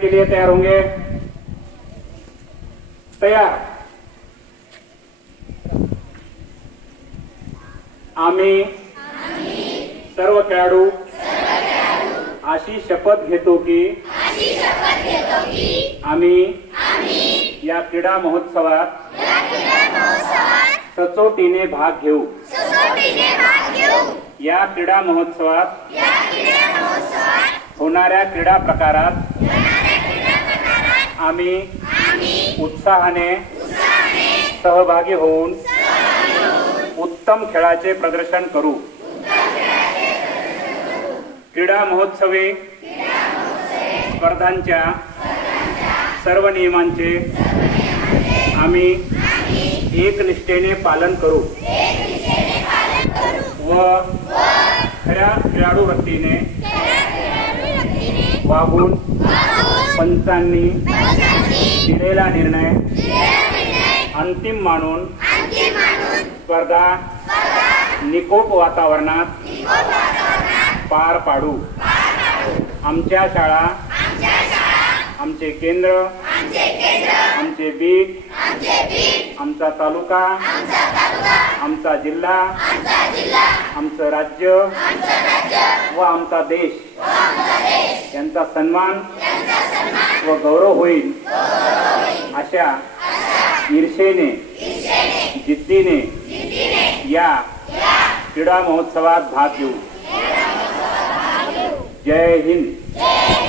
के लिए तैयार होंगे? तैयार। आम्ही सर्व खेळाडू अशी शपथ घेतो की आम्ही या क्रीडा महोत्सवात सचोटीने भाग घेऊ। या क्रीडा महोत्सवात होणाऱ्या क्रीडा प्रकारात आम्ही उत्साहाने सहभागी होऊन उत्तम खेळाचे प्रदर्शन करू। क्रीडा महोत्सवी स्पर्धांच्या सर्व नियमांचे आम्ही एकनिष्ठेने पालन करू व खऱ्या खेळाडू वृत्तीने वागून पंचांनी दिलेला निर्णय अंतिम मानून स्पर्धा निकोप वातावरणात पार पाडू। आमच्या शाळा, आमचे केंद्र, आमचे बीट, आमचा तालुका, आमचा जिल्हा, आमचं राज्य व आमचा देश यांचा सन्मान व गौरव होईल अशा ईर्षेने जिद्दीने या क्रीडा महोत्सवात भाग घेऊ। जय हिंद।